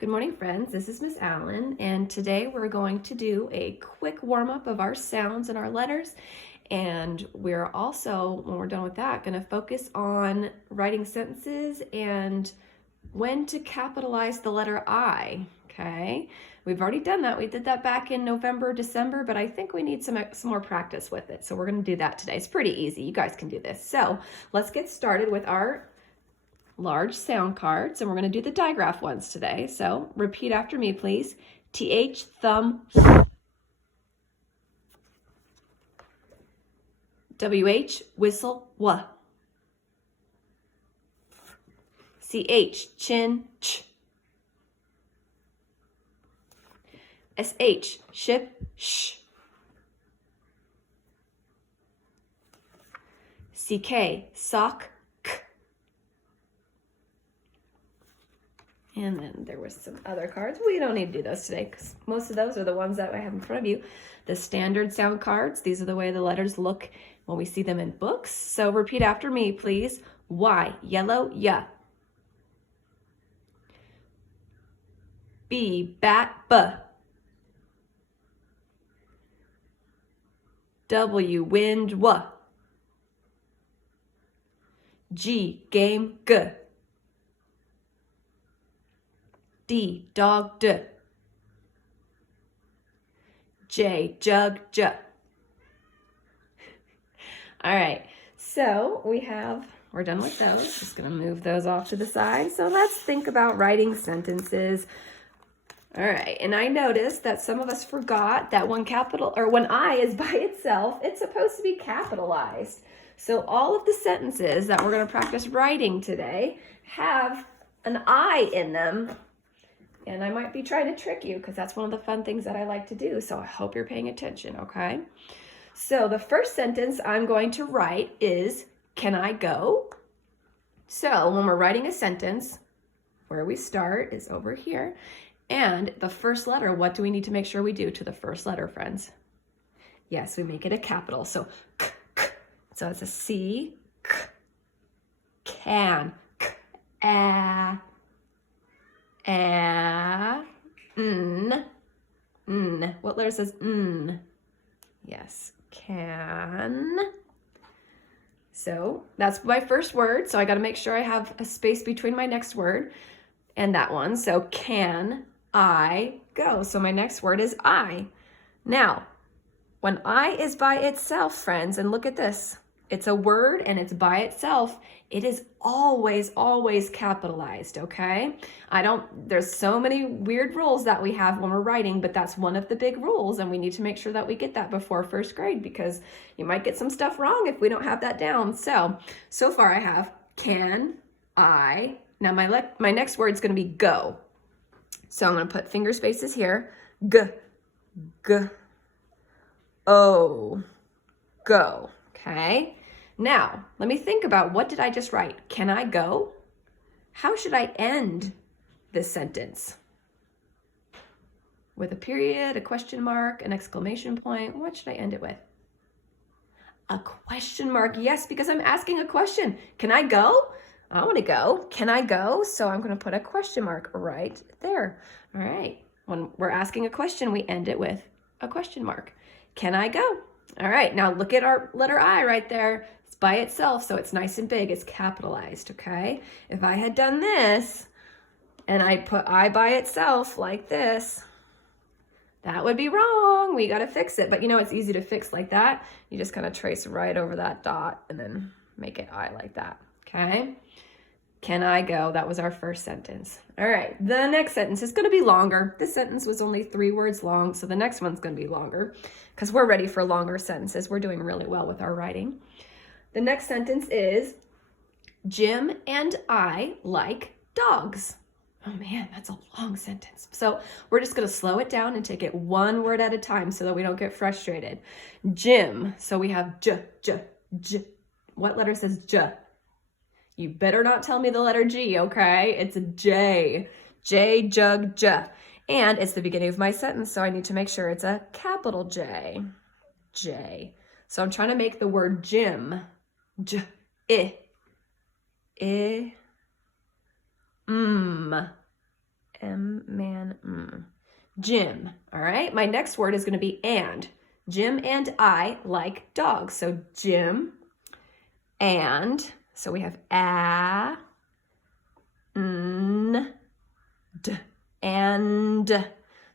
Good morning, friends. This is Miss Allen, and today we're going to do a quick warm-up of our sounds and our letters. And we're also, when we're done with that, going to focus on writing sentences and when to capitalize the letter I, okay? We've already done that. We did that back in November, December, but I think we need some more practice with it. So we're going to do that today. It's pretty easy. You guys can do this. So let's get started with our large sound cards, and we're going to do the digraph ones today. So repeat after me, please. TH, thumb. WH, whistle, w. CH, chin, ch. SH, ship, sh. CK, sock, k. And then there was some other cards. We don't need to do those today because most of those are the ones that I have in front of you. The standard sound cards, these are the way the letters look when we see them in books. So repeat after me, please. Y, yellow, ya. B, bat, b. W, wind, w. G, game, g. D, dog, d. J, jug, j. All right, so we're done with those. Just gonna move those off to the side. So let's think about writing sentences. All right, and I noticed that some of us forgot that when I is by itself, it's supposed to be capitalized. So all of the sentences that we're gonna practice writing today have an I in them. And I might be trying to trick you because that's one of the fun things that I like to do. So I hope you're paying attention, okay? So the first sentence I'm going to write is, can I go? So when we're writing a sentence, where we start is over here. And the first letter, what do we need to make sure we do to the first letter, friends? Yes, we make it a capital. So k, k. So it's a C, k, can, k, a. N. What letter says n? Yes, can. So that's my first word. So I got to make sure I have a space between my next word and that one. So can I go? So my next word is I. Now, when I is by itself, friends, and look at this. It's a word and it's by itself. It is always, always capitalized, okay? There's so many weird rules that we have when we're writing, but that's one of the big rules, and we need to make sure that we get that before first grade because you might get some stuff wrong if we don't have that down. So far I have can, I. Now my next word is gonna be go. So I'm gonna put finger spaces here. G, g, o, go, okay? Now, let me think about what did I just write? Can I go? How should I end this sentence? With a period, a question mark, an exclamation point. What should I end it with? A question mark, yes, because I'm asking a question. Can I go? I want to go. Can I go? So I'm going to put a question mark right there. All right. When we're asking a question, we end it with a question mark. Can I go? All right. Now look at our letter I right there. It's by itself, so it's nice and big. It's capitalized, okay? If I had done this and I put I by itself like this, that would be wrong. We got to fix it. But you know, it's easy to fix like that. You just kind of trace right over that dot and then make it I like that, okay? Can I go? That was our first sentence. All right, the next sentence is going to be longer. This sentence was only 3 words long, so the next one's going to be longer because we're ready for longer sentences. We're doing really well with our writing. The next sentence is, Jim and I like dogs. Oh man, that's a long sentence. So we're just going to slow it down and take it one word at a time so that we don't get frustrated. Jim. So we have J, J, J. What letter says J? You better not tell me the letter G, okay? It's a J. J, jug, J. And it's the beginning of my sentence, so I need to make sure it's a capital J. J. So I'm trying to make the word Jim. J, I, Jim. All right. My next word is going to be and. Jim and I like dogs. So Jim and. So we have and.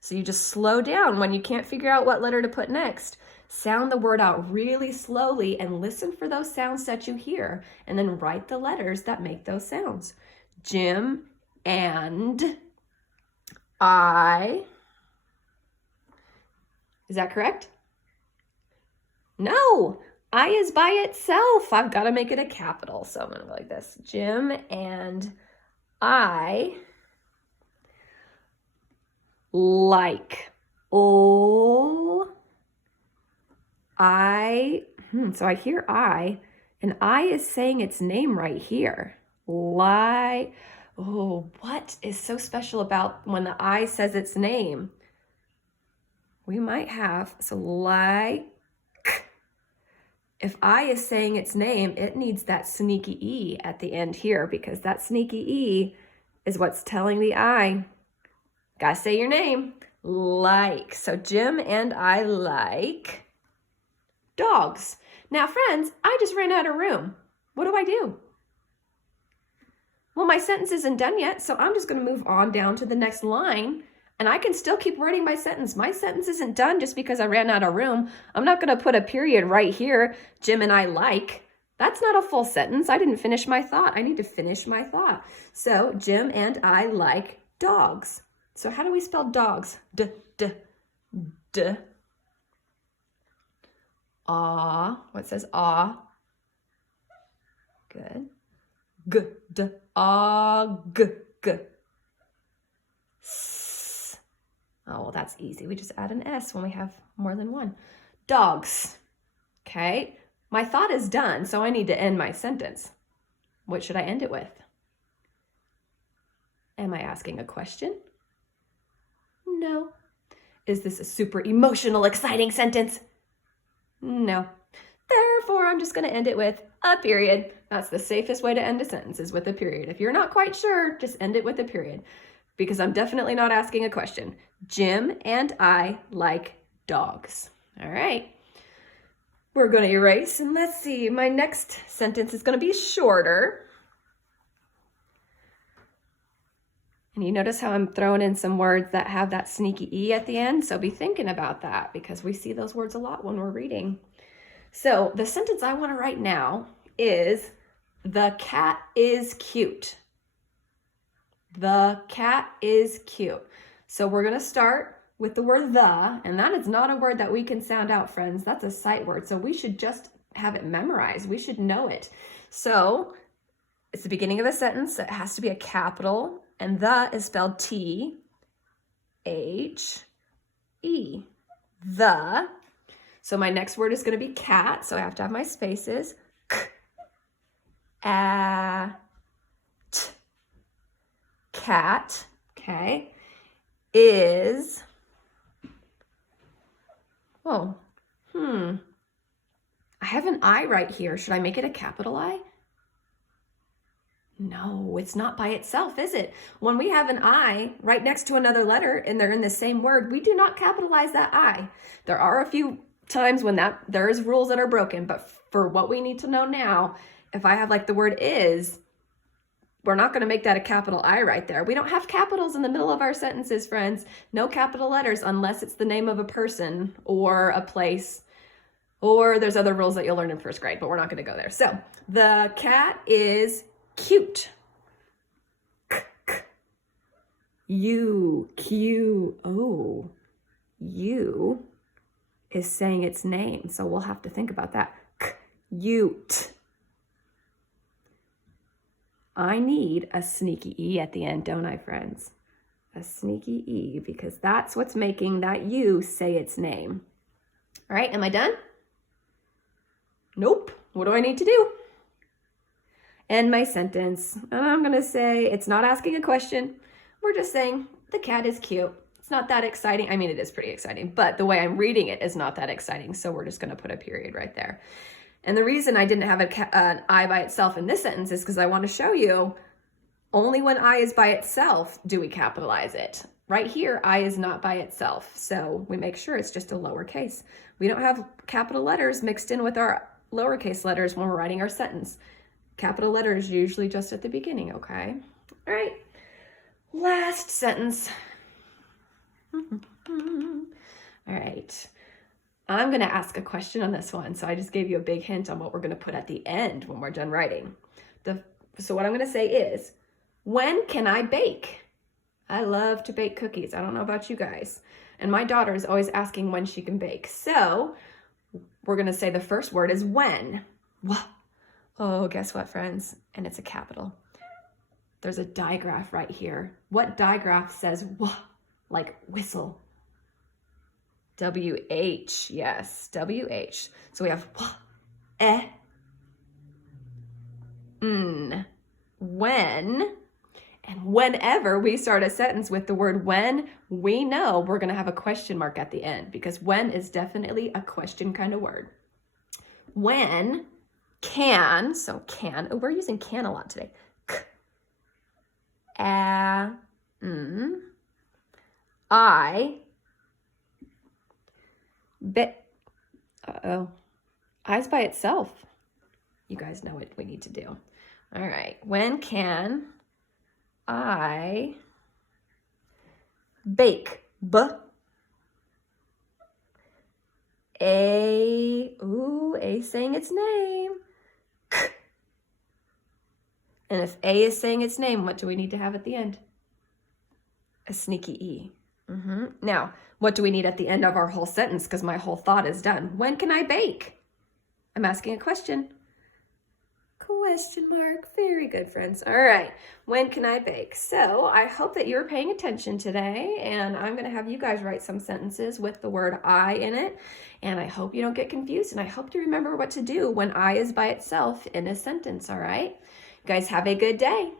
So you just slow down when you can't figure out what letter to put next. Sound the word out really slowly and listen for those sounds that you hear, and then write the letters that make those sounds. Jim and I. Is that correct? No, I is by itself. I've got to make it a capital. So I'm going to go like this. Jim and I like. So I hear I, and I is saying its name right here. What is so special about when the I says its name? We might have, so like, if I is saying its name, it needs that sneaky E at the end here, because that sneaky E is what's telling the I, gotta say your name, like. So Jim and I like dogs. Now, friends, I just ran out of room. What do I do? Well, my sentence isn't done yet, so I'm just going to move on down to the next line, and I can still keep writing my sentence. My sentence isn't done just because I ran out of room. I'm not going to put a period right here, Jim and I like. That's not a full sentence. I didn't finish my thought. I need to finish my thought. So, Jim and I like dogs. So how do we spell dogs? D. Ah. What says ah? Good. G. S. Oh, well, that's easy. We just add an S when we have more than one. Dogs. Okay. My thought is done, so I need to end my sentence. What should I end it with? Am I asking a question? No. Is this a super emotional, exciting sentence? No. Therefore, I'm just going to end it with a period. That's the safest way to end a sentence, is with a period. If you're not quite sure, just end it with a period, because I'm definitely not asking a question. Jim and I like dogs. All right. We're going to erase, and let's see. My next sentence is going to be shorter. And you notice how I'm throwing in some words that have that sneaky E at the end? So be thinking about that, because we see those words a lot when we're reading. So the sentence I want to write now is, the cat is cute. The cat is cute. So we're going to start with the word the, and that is not a word that we can sound out, friends. That's a sight word. So we should just have it memorized. We should know it. So it's the beginning of a sentence. It has to be a capital, and the is spelled T-H-E. The. So my next word is going to be cat, so I have to have my spaces. Cat. Okay. Is. Oh. I have an I right here. Should I make it a capital I? No, it's not by itself, is it? When we have an I right next to another letter and they're in the same word, we do not capitalize that I. There are a few times when there is rules that are broken, but for what we need to know now, if I have like the word is, we're not going to make that a capital I right there. We don't have capitals in the middle of our sentences, friends. No capital letters unless it's the name of a person or a place, or there's other rules that you'll learn in first grade, but we're not going to go there. So the cat is cute. You is saying its name, so we'll have to think about that. Cute. I need a sneaky E at the end, don't I, friends? A sneaky E, because that's what's making that you say its name. All right, am I done? Nope. What do I need to do? End my sentence. I'm going to say it's not asking a question. We're just saying the cat is cute. It's not that exciting. I mean, it is pretty exciting, but the way I'm reading it is not that exciting. So we're just going to put a period right there. And the reason I didn't have an I by itself in this sentence is because I want to show you Only when I is by itself do we capitalize it. Right here, I is not by itself. So we make sure it's just a lowercase. We don't have capital letters mixed in with our lowercase letters when we're writing our sentence. Capital letters usually just at the beginning, okay? All right, last sentence. All right, I'm gonna ask a question on this one. So I just gave you a big hint on what we're gonna put at the end when we're done writing. So what I'm gonna say is, when can I bake? I love to bake cookies. I don't know about you guys. And my daughter is always asking when she can bake. So we're gonna say the first word is when. Oh, guess what, friends? And it's a capital. There's a digraph right here. What digraph says wh, like whistle? WH, yes, WH. So we have wh, n, when, and whenever we start a sentence with the word when, we know we're gonna have a question mark at the end because when is definitely a question kind of word. When can, so can, oh, we're using can a lot today. K, I, I's by itself. You guys know what we need to do. All right, when can I bake? A saying its name. K. And if A is saying its name, what do we need to have at the end? A sneaky E. Now, what do we need at the end of our whole sentence? Because my whole thought is done. When can I bake? I'm asking a question. Question mark. Very good, friends. All right. When can I bake? So I hope that you're paying attention today, and I'm going to have you guys write some sentences with the word I in it. And I hope you don't get confused, and I hope you remember what to do when I is by itself in a sentence. All right. You guys have a good day.